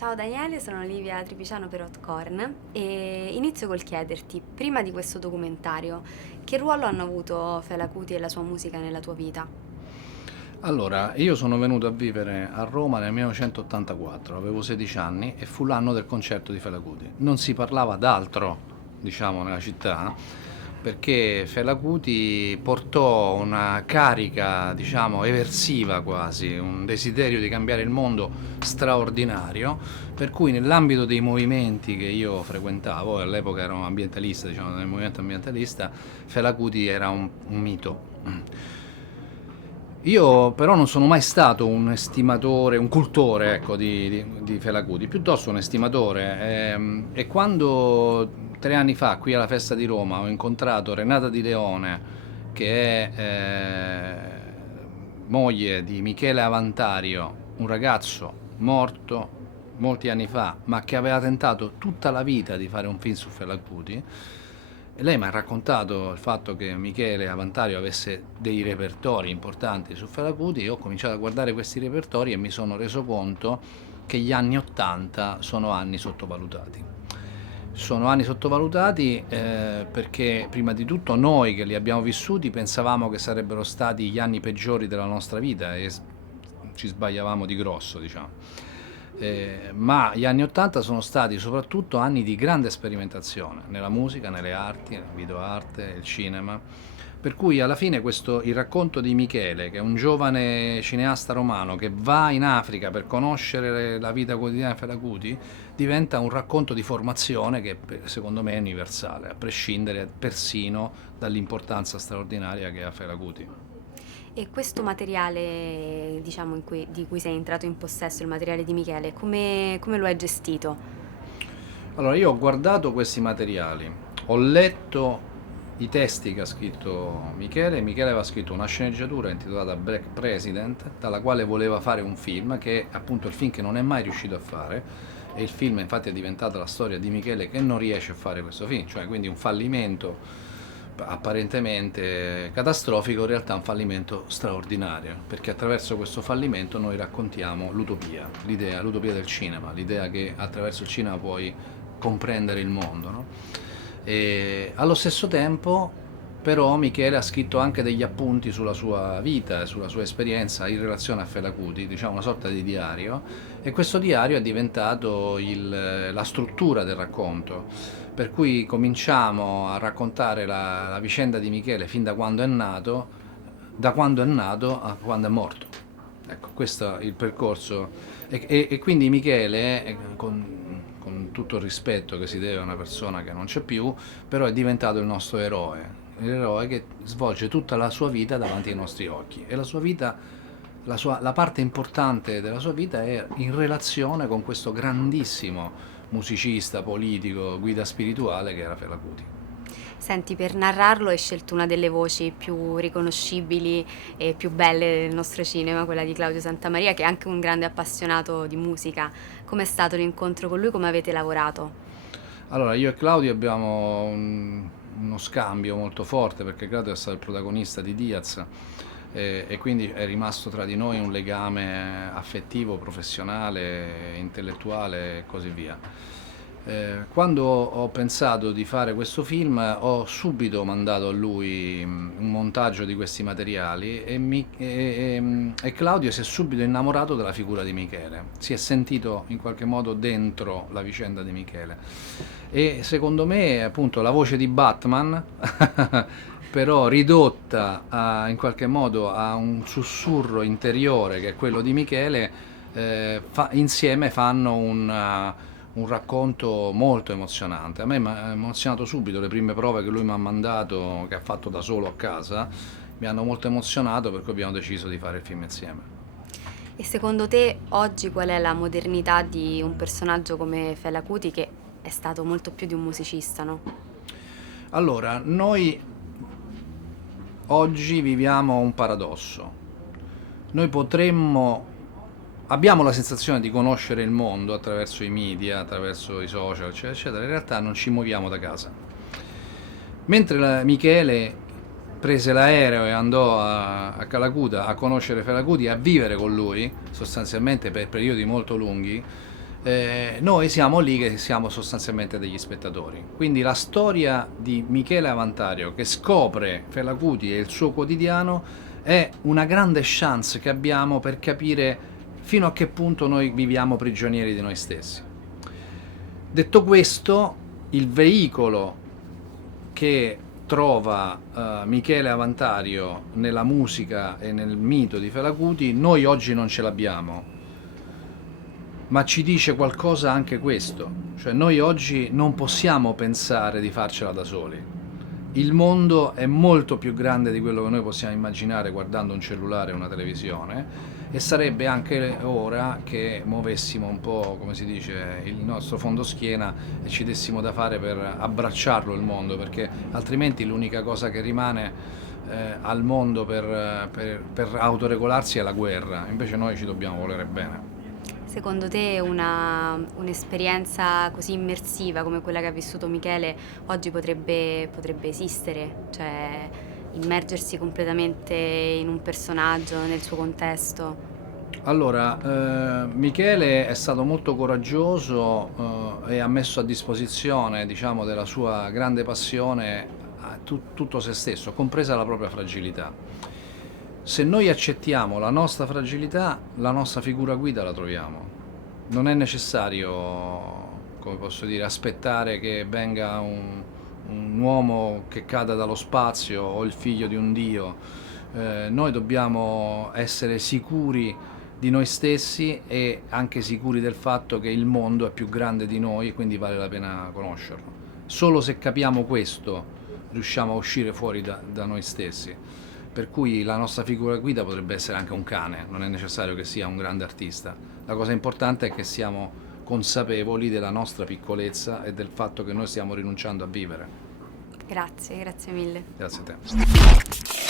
Ciao Daniele, sono Olivia Tripiciano per Hotcorn e inizio col chiederti, prima di questo documentario, che ruolo hanno avuto Fela Kuti e la sua musica nella tua vita? Allora, io sono venuto a vivere a Roma nel 1984, avevo 16 anni e fu l'anno del concerto di Fela Kuti. Non si parlava d'altro, diciamo, nella città, perché Fela Kuti portò una carica, diciamo, eversiva quasi, un desiderio di cambiare il mondo straordinario, per cui nell'ambito dei movimenti che io frequentavo, e all'epoca ero ambientalista, diciamo, nel movimento ambientalista, Fela Kuti era un mito. Io però non sono mai stato un estimatore, un cultore, ecco, di Fela Kuti, piuttosto un estimatore. E quando 3 anni fa, qui alla Festa di Roma, ho incontrato Renata Di Leone, che è moglie di Michele Avantario, un ragazzo morto molti anni fa, ma che aveva tentato tutta la vita di fare un film su Fela Kuti, e lei mi ha raccontato il fatto che Michele Avantario avesse dei repertori importanti su Fela Kuti, e ho cominciato a guardare questi repertori e mi sono reso conto che gli anni 80 sono anni sottovalutati. Sono anni sottovalutati perché prima di tutto noi che li abbiamo vissuti pensavamo che sarebbero stati gli anni peggiori della nostra vita e ci sbagliavamo di grosso, diciamo. Ma gli anni 80 sono stati soprattutto anni di grande sperimentazione nella musica, nelle arti, nel videoarte, il cinema. Per cui alla fine il racconto di Michele, che è un giovane cineasta romano che va in Africa per conoscere la vita quotidiana di Fela Kuti, diventa un racconto di formazione che secondo me è universale, a prescindere persino dall'importanza straordinaria che ha Fela Kuti. E questo materiale, diciamo, di cui sei entrato in possesso, il materiale di Michele, come lo hai gestito? Allora, io ho guardato questi materiali, ho letto i testi che ha scritto Michele. Michele aveva scritto una sceneggiatura intitolata Black President, dalla quale voleva fare un film, che è appunto il film che non è mai riuscito a fare, e il film infatti è diventato la storia di Michele che non riesce a fare questo film, cioè quindi un fallimento apparentemente catastrofico, in realtà un fallimento straordinario, perché attraverso questo fallimento noi raccontiamo l'utopia, l'utopia del cinema, l'idea che attraverso il cinema puoi comprendere il mondo, no? E allo stesso tempo però Michele ha scritto anche degli appunti sulla sua vita e sulla sua esperienza in relazione a Fela Kuti, diciamo una sorta di diario, e questo diario è diventato la struttura del racconto, per cui cominciamo a raccontare la vicenda di Michele fin da quando è nato, da quando è nato a quando è morto. Ecco, questo è il percorso. E quindi Michele, con tutto il rispetto che si deve a una persona che non c'è più, però è diventato il nostro eroe, l'eroe che svolge tutta la sua vita davanti ai nostri occhi. E la sua vita, la parte importante della sua vita è in relazione con questo grandissimo musicista, politico, guida spirituale che era Fela Kuti. Senti, per narrarlo hai scelto una delle voci più riconoscibili e più belle del nostro cinema, quella di Claudio Santamaria, che è anche un grande appassionato di musica. Com'è stato l'incontro con lui? Come avete lavorato? Allora, io e Claudio abbiamo uno scambio molto forte, perché Claudio è stato il protagonista di Diaz, e quindi è rimasto tra di noi un legame affettivo, professionale, intellettuale e così via. Quando ho pensato di fare questo film ho subito mandato a lui un montaggio di questi materiali, e Claudio si è subito innamorato della figura di Michele, si è sentito in qualche modo dentro la vicenda di Michele, e secondo me appunto la voce di Batman però ridotta in qualche modo a un sussurro interiore che è quello di Michele, insieme fanno un racconto molto emozionante. A me mi ha emozionato subito le prime prove che lui mi ha mandato, che ha fatto da solo a casa, mi hanno molto emozionato, per cui abbiamo deciso di fare il film insieme. E secondo te oggi qual è la modernità di un personaggio come Fela Kuti, che è stato molto più di un musicista, no? Allora, noi oggi viviamo un paradosso. Noi abbiamo la sensazione di conoscere il mondo attraverso i media, attraverso i social, eccetera, eccetera. In realtà non ci muoviamo da casa. Mentre Michele prese l'aereo e andò a Calacuta a conoscere Fela Kuti e a vivere con lui, sostanzialmente per periodi molto lunghi, Noi siamo lì che siamo sostanzialmente degli spettatori. Quindi la storia di Michele Avantario che scopre Fela Kuti e il suo quotidiano è una grande chance che abbiamo per capire fino a che punto noi viviamo prigionieri di noi stessi. Detto questo, il veicolo che trova Michele Avantario nella musica e nel mito di Fela Kuti, noi oggi non ce l'abbiamo, ma ci dice qualcosa anche questo, cioè noi oggi non possiamo pensare di farcela da soli. Il mondo è molto più grande di quello che noi possiamo immaginare guardando un cellulare o una televisione, e sarebbe anche ora che muovessimo un po', come si dice, il nostro fondoschiena e ci dessimo da fare per abbracciarlo il mondo, perché altrimenti l'unica cosa che rimane al mondo per autoregolarsi è la guerra, invece noi ci dobbiamo volere bene. Secondo te un'esperienza così immersiva come quella che ha vissuto Michele oggi potrebbe esistere? Cioè immergersi completamente in un personaggio, nel suo contesto? Allora, Michele è stato molto coraggioso e ha messo a disposizione, diciamo, della sua grande passione tutto se stesso, compresa la propria fragilità. Se noi accettiamo la nostra fragilità, la nostra figura guida la troviamo. Non è necessario, come posso dire, aspettare che venga un uomo che cada dallo spazio o il figlio di un dio. Noi dobbiamo essere sicuri di noi stessi e anche sicuri del fatto che il mondo è più grande di noi e quindi vale la pena conoscerlo. Solo se capiamo questo riusciamo a uscire fuori da noi stessi. Per cui la nostra figura guida potrebbe essere anche un cane, non è necessario che sia un grande artista. La cosa importante è che siamo consapevoli della nostra piccolezza e del fatto che noi stiamo rinunciando a vivere. Grazie, grazie mille. Grazie a te.